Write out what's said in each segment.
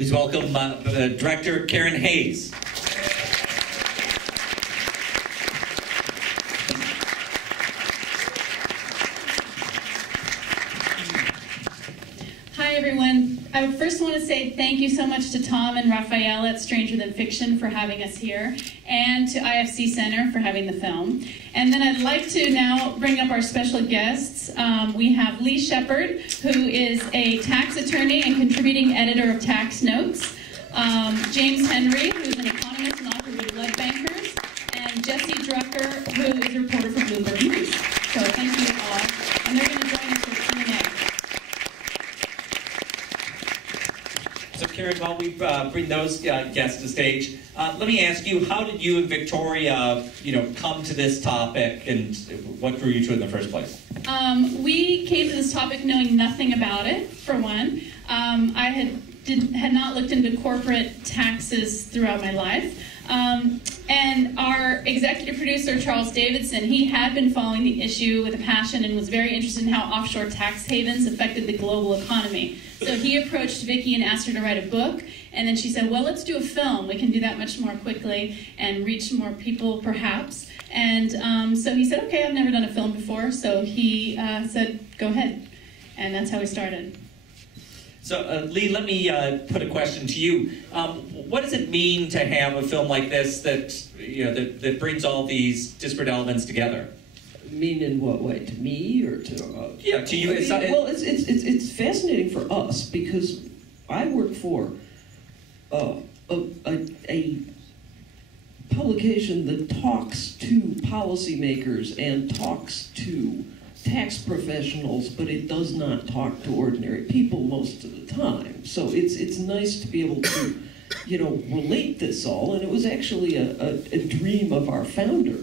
Please welcome Director Karin Hayes. Hi, everyone. I would first want to say thank you so much to Thom and Raphael at Stranger Than Fiction for having us here, and to IFC Center for having the film. And then I'd like to now bring up our special guests. We have Sheppard, who is a tax attorney and contributing editor of Tax Notes, James Henry, who's an economist and author of Blood Bankers, and Jesse Drucker, who is a reporter for Bloomberg News. So thank you all. And they're going to join us for Q&A. So Karin, while we bring those guests to stage, let me ask you, how did you and Victoria, come to this topic, and what drew you to it in the first place? We came to this topic knowing nothing about it, for one. I had not looked into corporate taxes throughout my life. And our executive producer, Charles Davidson, he had been following the issue with a passion and was very interested in how offshore tax havens affected the global economy. So he approached Vicki and asked her to write a book, and then she said, well, let's do a film. We can do that much more quickly and reach more people, perhaps. And so he said, okay, I've never done a film before, so he said, go ahead. And that's how we started. So, Lee, let me put a question to you. What does it mean to have a film like this that that brings all these disparate elements together? Mean in what way? To me or to? Yeah, to you. Well, it's fascinating for us because I work for a publication that talks to policymakers and talks to tax professionals, but it does not talk to ordinary people most of the time. So it's nice to be able to, relate this all. And it was actually a dream of our founder,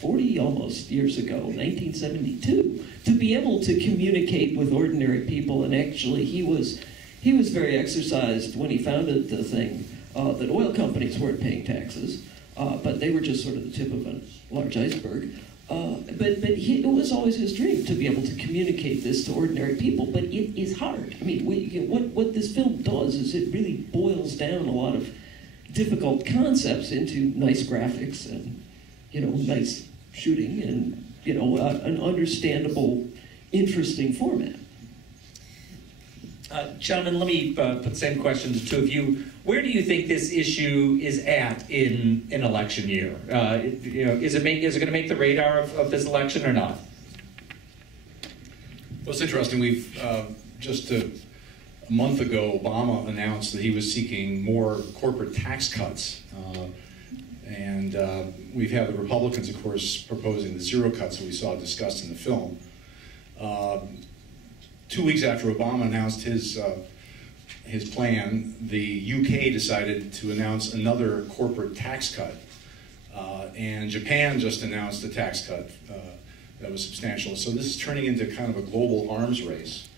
40 almost years ago, 1972, to be able to communicate with ordinary people. And actually, he was very exercised when he founded the thing that oil companies weren't paying taxes, but they were just sort of the tip of a large iceberg. It was always his dream to be able to communicate this to ordinary people, but it is hard. I mean, what this film does is it really boils down a lot of difficult concepts into nice graphics and, nice shooting and, an understandable, interesting format. Gentlemen, let me put the same question to two of you. Where do you think this issue is at in an election year? Is it going to make the radar of this election or not? Well, it's interesting. We've just a month ago, Obama announced that he was seeking more corporate tax cuts. And we've had the Republicans, of course, proposing the zero cuts that we saw discussed in the film. 2 weeks after Obama announced his plan, the UK decided to announce another corporate tax cut. And Japan just announced a tax cut that was substantial. So this is turning into kind of a global arms race.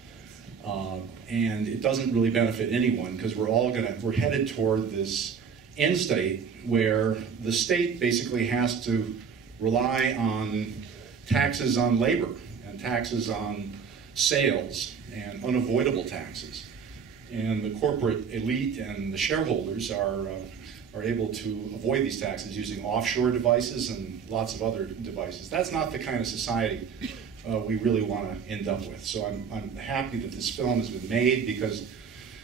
And it doesn't really benefit anyone because we're headed toward this end state where the state basically has to rely on taxes on labor and taxes on sales and unavoidable taxes. And the corporate elite and the shareholders are able to avoid these taxes using offshore devices and lots of other devices. That's not the kind of society we really want to end up with. So I'm happy that this film has been made because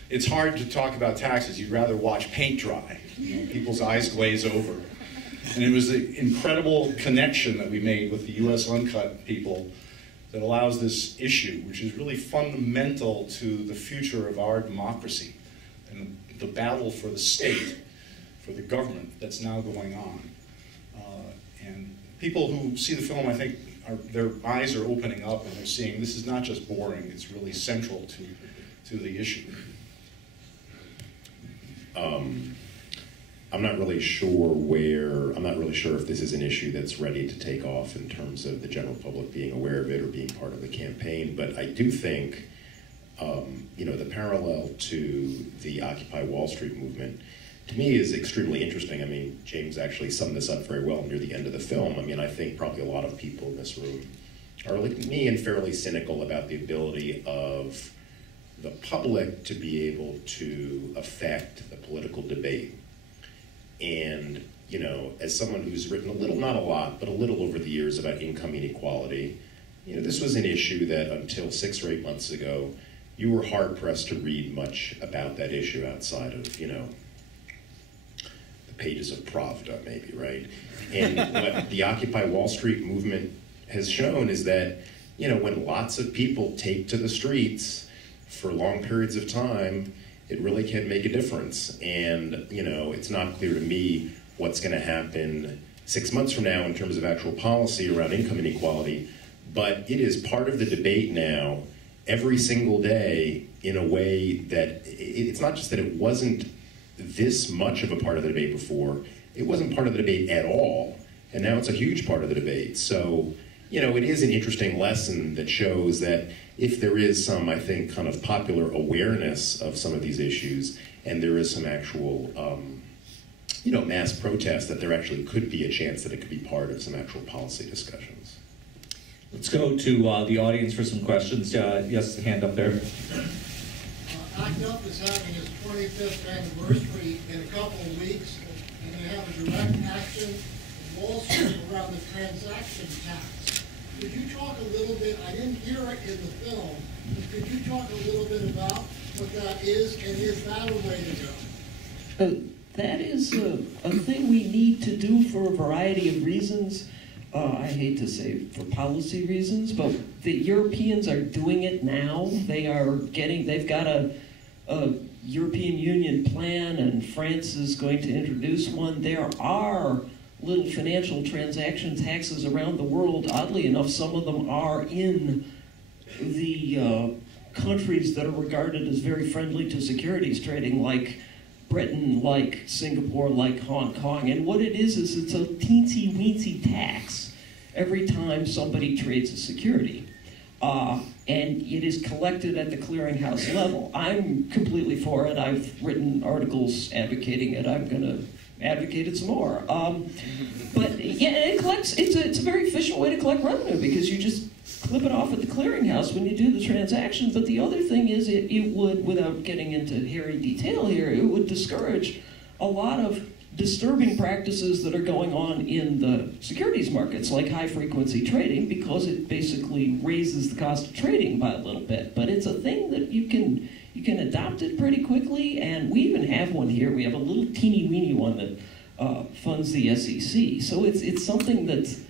it's hard to talk about taxes. You'd rather watch paint dry. People's eyes glaze over. And it was the incredible connection that we made with the U.S. Uncut people that allows this issue, which is really fundamental to the future of our democracy and the battle for the state, for the government that's now going on. And people who see the film, I think, their eyes are opening up and they're seeing this is not just boring, it's really central to the issue. I'm not really sure if this is an issue that's ready to take off in terms of the general public being aware of it or being part of the campaign, but I do think, the parallel to the Occupy Wall Street movement, to me, is extremely interesting. I mean, James actually summed this up very well near the end of the film. I mean, I think probably a lot of people in this room are like me and fairly cynical about the ability of the public to be able to affect the political debate. And, you know, as someone who's written a little, not a lot, but a little over the years about income inequality, you know, this was an issue that until 6 or 8 months ago, you were hard-pressed to read much about that issue outside of, you know, the pages of Pravda, maybe, right? And what the Occupy Wall Street movement has shown is that, you know, when lots of people take to the streets for long periods of time, it really can make a difference. And, you know, it's not clear to me what's going to happen 6 months from now in terms of actual policy around income inequality, but it is part of the debate now every single day in a way that it's not just that it wasn't this much of a part of the debate before, it wasn't part of the debate at all, and now it's a huge part of the debate. So, you know, it is an interesting lesson that shows that if there is some, I think, kind of popular awareness of some of these issues, and there is some actual, you know, mass protest, that there actually could be a chance that it could be part of some actual policy discussions. Let's go to the audience for some questions. Yes, hand up there. ACT UP is having its 25th anniversary in a couple of weeks, and they have a direct action in Wall Street around the transaction tax. Could you talk a little bit, I didn't hear it in the film, but could you talk a little bit about what that is, and is that a way to go? That is a thing we need to do for a variety of reasons. I hate to say for policy reasons, but the Europeans are doing it now. They've got a European Union plan, and France is going to introduce one. There are little financial transaction taxes around the world. Oddly enough, some of them are in the countries that are regarded as very friendly to securities trading, like Britain, like Singapore, like Hong Kong. And what it is it's a teensy-weensy tax every time somebody trades a security. And it is collected at the clearinghouse level. I'm completely for it. I've written articles advocating it. I'm going to advocate it some more. But yeah, it collects. It's a very efficient way to collect revenue, because you just clip it off at the clearinghouse when you do the transaction. But the other thing is, it would, without getting into hairy detail here, it would discourage a lot of disturbing practices that are going on in the securities markets, like high-frequency trading, because it basically raises the cost of trading by a little bit. But it's a thing that you can adopt it pretty quickly, and we even have one here. We have a little teeny-weeny one that funds the SEC. So it's something that's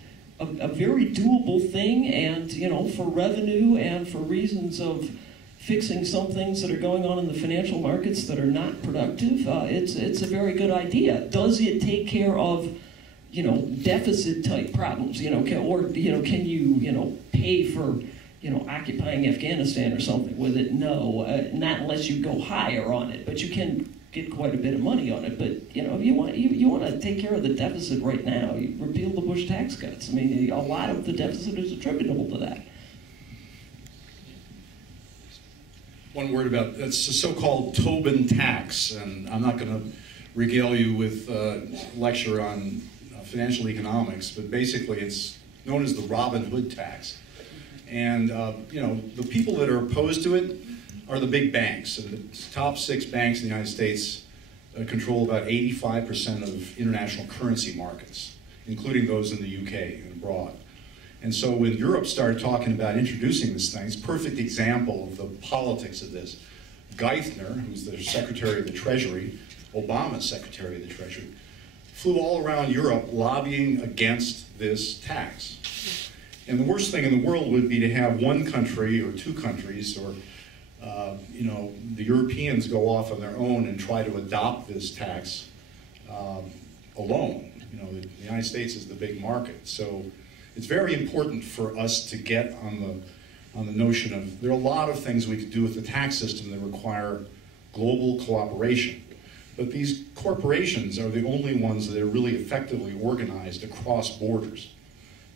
a very doable thing, and, you know, for revenue and for reasons of fixing some things that are going on in the financial markets that are not productive, it's a very good idea. Does it take care of, you know, deficit type problems? You know, can you pay for, you know, occupying Afghanistan or something with it? No, not unless you go higher on it. But you can get quite a bit of money on it. But, you know, if you want to take care of the deficit right now, you repeal the Bush tax cuts. I mean, a lot of the deficit is attributable to that. One word about it's a so-called Tobin tax, and I'm not going to regale you with a lecture on financial economics, but basically it's known as the Robin Hood tax. And you know, the people that are opposed to it are the big banks. And the top 6 banks in the United States control about 85% of international currency markets, including those in the UK and abroad. And so when Europe started talking about introducing this thing, it's a perfect example of the politics of this. Geithner, who's the Secretary of the Treasury, Obama's Secretary of the Treasury, flew all around Europe lobbying against this tax. And the worst thing in the world would be to have one country or 2 countries, or you know, the Europeans go off on their own and try to adopt this tax alone. You know, the United States is the big market. So it's very important for us to get on the notion of, there are a lot of things we could do with the tax system that require global cooperation. But these corporations are the only ones that are really effectively organized across borders.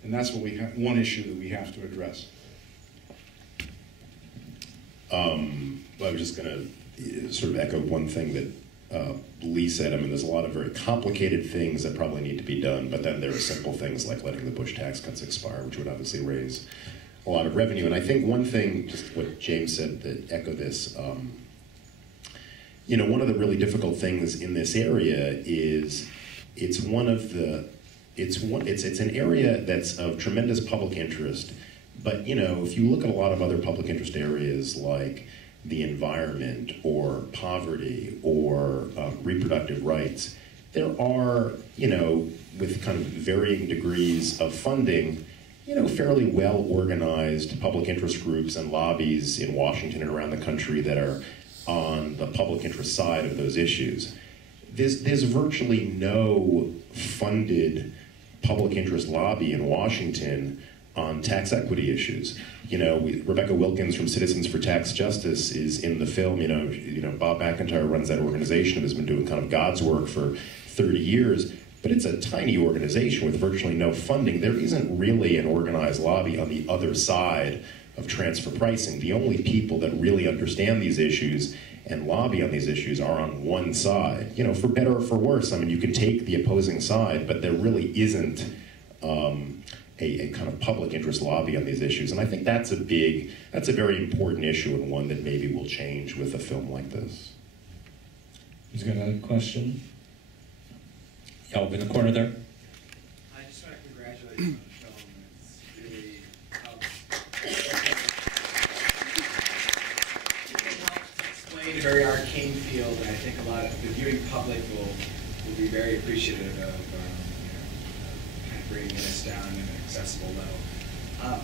And that's what one issue that we have to address. Well, I was just going to sort of echo one thing that Lee said. I mean, there's a lot of very complicated things that probably need to be done, but then there are simple things like letting the Bush tax cuts expire, which would obviously raise a lot of revenue. And I think one thing, just what James said, that echo this, you know, one of the really difficult things in this area is it's an area that's of tremendous public interest. But, you know, if you look at a lot of other public interest areas like the environment or poverty or reproductive rights, there are, you know, with kind of varying degrees of funding, you know, fairly well-organized public interest groups and lobbies in Washington and around the country that are on the public interest side of those issues. There's virtually no funded public interest lobby in Washington on tax equity issues. You know, Rebecca Wilkins from Citizens for Tax Justice is in the film. You know, Bob McIntyre runs that organization and has been doing kind of God's work for 30 years. But it's a tiny organization with virtually no funding. There isn't really an organized lobby on the other side of transfer pricing. The only people that really understand these issues and lobby on these issues are on one side. You know, for better or for worse. I mean, you can take the opposing side, but there really isn't a kind of public interest lobby on these issues. And I think that's a very important issue, and one that maybe will change with a film like this. Who's got a question? Y'all in the corner there. I just want to congratulate you on the film. It's really helped. It helps explain a very arcane field, and I think a lot of the viewing public will be very appreciative of kind of bringing this down at an accessible level.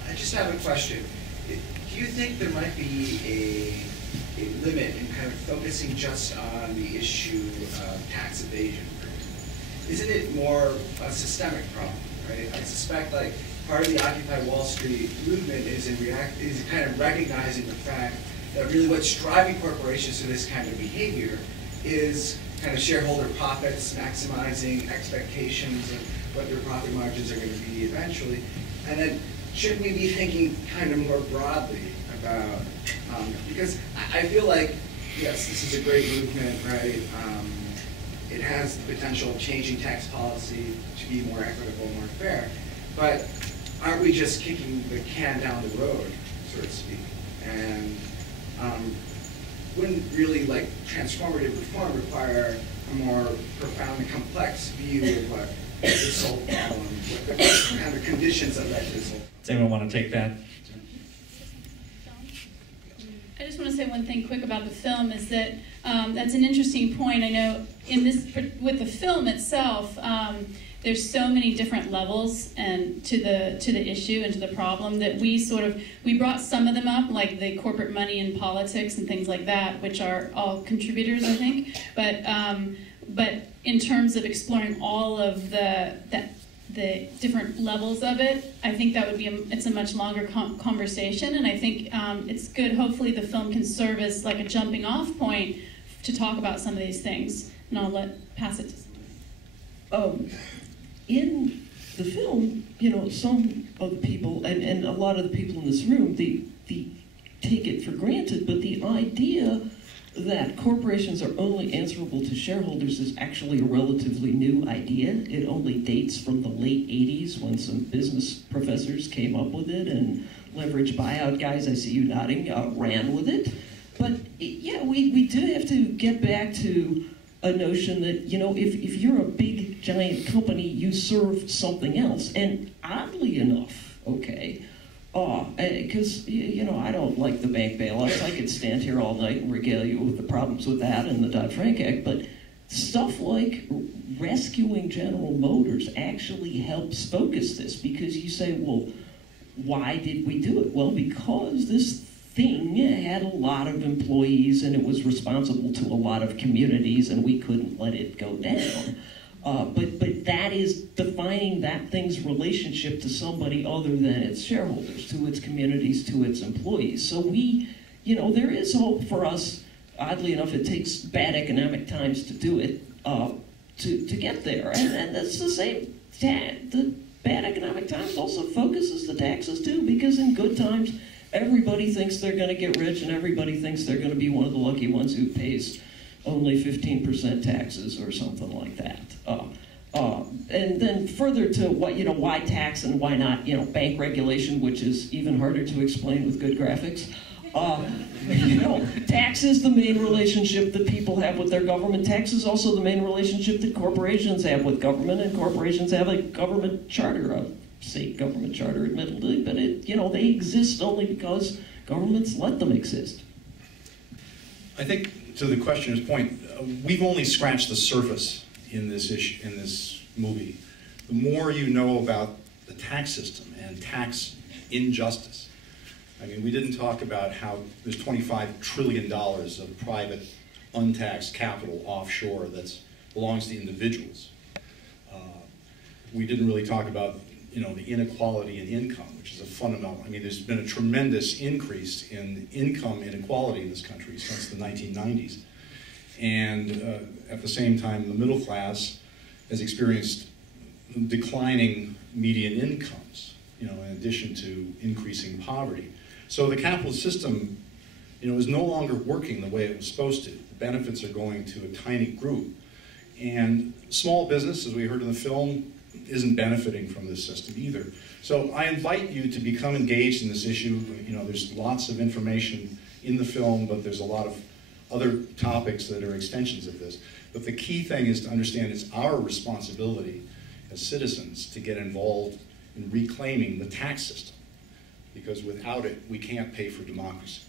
I just have a question. Do you think there might be a limit in kind of focusing just on the issue of tax evasion? Isn't it more a systemic problem, right? I suspect like part of the Occupy Wall Street movement is kind of recognizing the fact that really what's driving corporations to this kind of behavior is kind of shareholder profits, maximizing expectations of what their profit margins are going to be eventually. And then shouldn't we be thinking kind of more broadly about, because I feel like, yes, this is a great movement, right? It has the potential of changing tax policy to be more equitable, more fair. But aren't we just kicking the can down the road, so to speak? And wouldn't really like transformative reform require a more profound and complex view of what this whole problem, what the kind of conditions that led to this whole? Does anyone want to take that? I just want to say one thing quick about the film is that that's an interesting point. I know with the film itself, there's so many different levels and to the issue and to the problem that we brought some of them up, like the corporate money in politics and things like that, which are all contributors, I think. But in terms of exploring all of the different levels of it, I think that would be it's a much longer conversation, and I think it's good. Hopefully, the film can serve as like a jumping-off point to talk about some of these things, and I'll pass it to somebody. In the film, you know, some of the people, and a lot of the people in this room, they take it for granted, but the idea that corporations are only answerable to shareholders is actually a relatively new idea. It only dates from the late 80s when some business professors came up with it, and leveraged buyout guys, I see you nodding, ran with it. But yeah, we do have to get back to a notion that, you know, if you're a big, giant company, you serve something else. And oddly enough, okay, because, you know, I don't like the bank bailouts. I could stand here all night and regale you with the problems with that and the Dodd-Frank Act, but stuff like rescuing General Motors actually helps focus this, because you say, well, why did we do it? Well, because this thing had a lot of employees and it was responsible to a lot of communities, and we couldn't let it go down. But that is defining that thing's relationship to somebody other than its shareholders, to its communities, to its employees. So you know, there is hope for us. Oddly enough, it takes bad economic times to do it, to get there. And that's the same. The bad economic times also focuses the taxes too, because in good times, everybody thinks they're going to get rich, and everybody thinks they're going to be one of the lucky ones who pays only 15% taxes or something like that. And then further to what, why tax and why not, bank regulation, which is even harder to explain with good graphics. Tax is the main relationship that people have with their government. Tax is also the main relationship that corporations have with government, and corporations have a government charter, a state government charter, admittedly, but they exist only because governments let them exist. I think to the questioner's point, we've only scratched the surface in this issue, in this movie. The more you know about the tax system and tax injustice. I mean, we didn't talk about how there's $25 trillion of private untaxed capital offshore that belongs to individuals. We didn't really talk about, the inequality in income, which is a fundamental. I mean, there's been a tremendous increase in income inequality in this country since the 1990s. And at the same time, the middle class has experienced declining median incomes, in addition to increasing poverty. So the capitalist system, is no longer working the way it was supposed to. The benefits are going to a tiny group. And small business, as we heard in the film, isn't benefiting from this system either. So I invite you to become engaged in this issue. There's lots of information in the film, but there's a lot of other topics that are extensions of this. But the key thing is to understand it's our responsibility as citizens to get involved in reclaiming the tax system, because without it, we can't pay for democracy.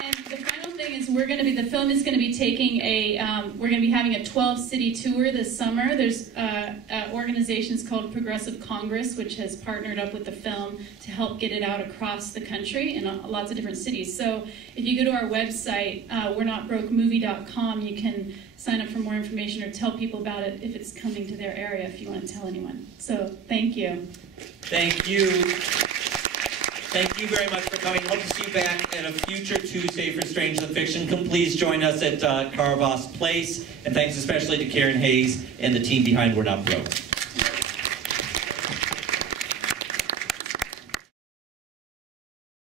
And the final thing is the film is going to be taking we're going to be having a 12-city tour this summer. There's organizations called Progressive Congress, which has partnered up with the film to help get it out across the country in lots of different cities. So if you go to our website, we'renotbrokemovie.com, you can sign up for more information or tell people about it if it's coming to their area, if you want to tell anyone. So thank you. Thank you. Thank you very much for coming. Hope to see you back at a future Tuesday for Strange Than Fiction. Please join us at Carvas Place. And thanks especially to Karin Hayes and the team behind We're Not Broke.